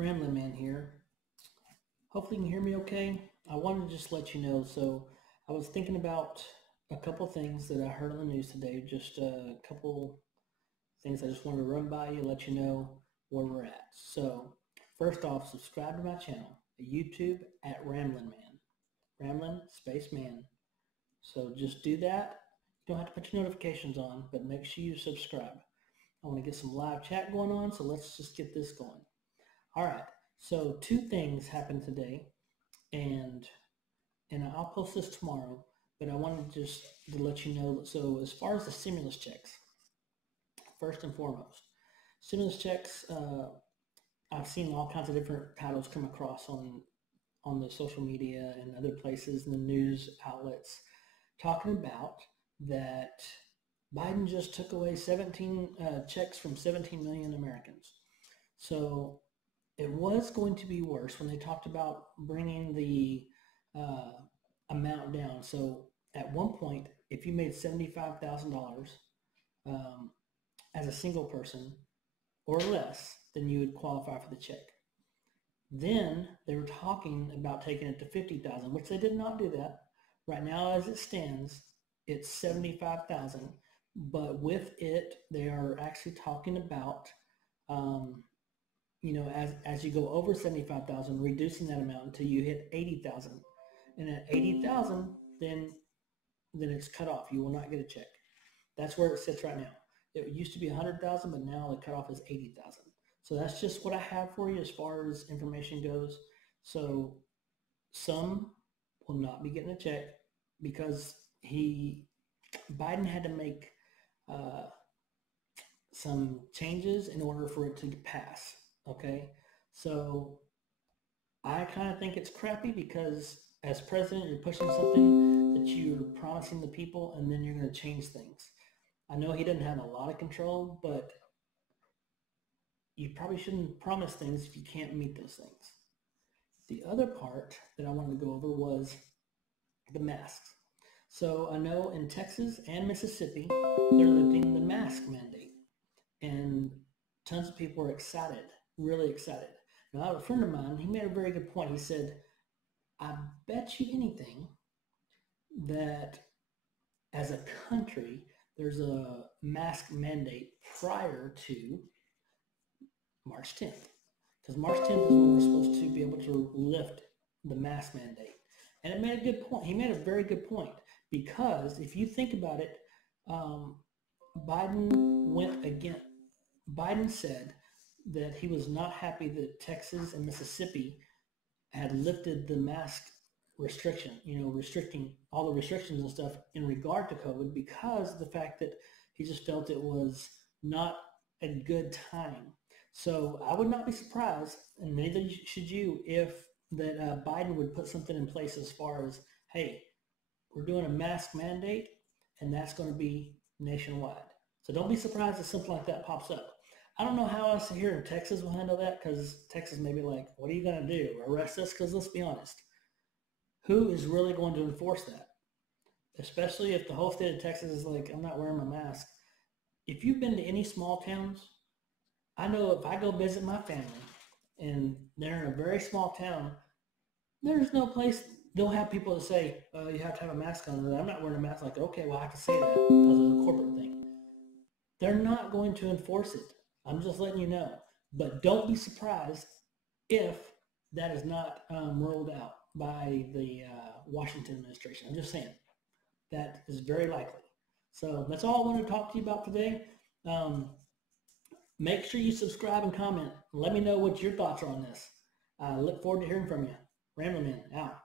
Ramblin Man here. Hopefully you can hear me okay. I wanted to just let you know. So I was thinking about a couple things that I heard on the news today. Just a couple things I just wanted to run by you, let you know where we're at. So first off, subscribe to my channel at YouTube at Ramblin Man. Ramblin space man. So just do that. You don't have to put your notifications on, but make sure you subscribe. I want to get some live chat going on, so let's just get this going. All right, so two things happened today, and I'll post this tomorrow, but I wanted just to let you know. So as far as the stimulus checks, first and foremost, stimulus checks, I've seen all kinds of different titles come across on the social media and other places and the news outlets talking about that Biden just took away 17 checks from 17 million Americans. So it was going to be worse when they talked about bringing the amount down. So at one point, if you made $75,000 as a single person or less, then you would qualify for the check. Then they were talking about taking it to 50,000, which they did not do that. Right now, as it stands, it's 75,000. But with it, they are actually talking about as you go over 75,000, reducing that amount until you hit 80,000. And at 80,000, then it's cut off. You will not get a check. That's where it sits right now. It used to be 100,000, but now the cutoff is 80,000. So that's just what I have for you as far as information goes. So some will not be getting a check because Biden had to make some changes in order for it to pass. Okay, so I kind of think it's crappy because as president, you're pushing something that you're promising the people, and then you're going to change things. I know he doesn't have a lot of control, but you probably shouldn't promise things if you can't meet those things. The other part that I wanted to go over was the masks. So I know in Texas and Mississippi, they're lifting the mask mandate, and tons of people are excited. Really excited. Now, I have a friend of mine, he made a very good point. He said, I bet you anything that as a country, there's a mask mandate prior to March 10th. Because March 10th is when we're supposed to be able to lift the mask mandate. And it made a good point. He made a very good point. Because if you think about it, Biden said that he was not happy that Texas and Mississippi had lifted the mask restriction, restricting all the restrictions and stuff in regard to COVID, because of the fact that he just felt it was not a good time. So I would not be surprised, and neither should you, if that Biden would put something in place as far as, hey, we're doing a mask mandate, and that's going to be nationwide. So don't be surprised if something like that pops up. I don't know how us here in Texas will handle that, because Texas may be like, what are you going to do? Arrest us? Because let's be honest, who is really going to enforce that? Especially if the whole state of Texas is like, I'm not wearing my mask. If you've been to any small towns, I know if I go visit my family and they're in a very small town, there's no place, they'll have people that say, you have to have a mask on. I'm not wearing a mask. Like, okay, well, I have to say that because of the corporate thing. They're not going to enforce it. I'm just letting you know. But don't be surprised if that is not rolled out by the Washington administration. I'm just saying. That is very likely. So that's all I wanted to talk to you about today. Make sure you subscribe and comment. Let me know what your thoughts are on this. I look forward to hearing from you. Ramblin' out.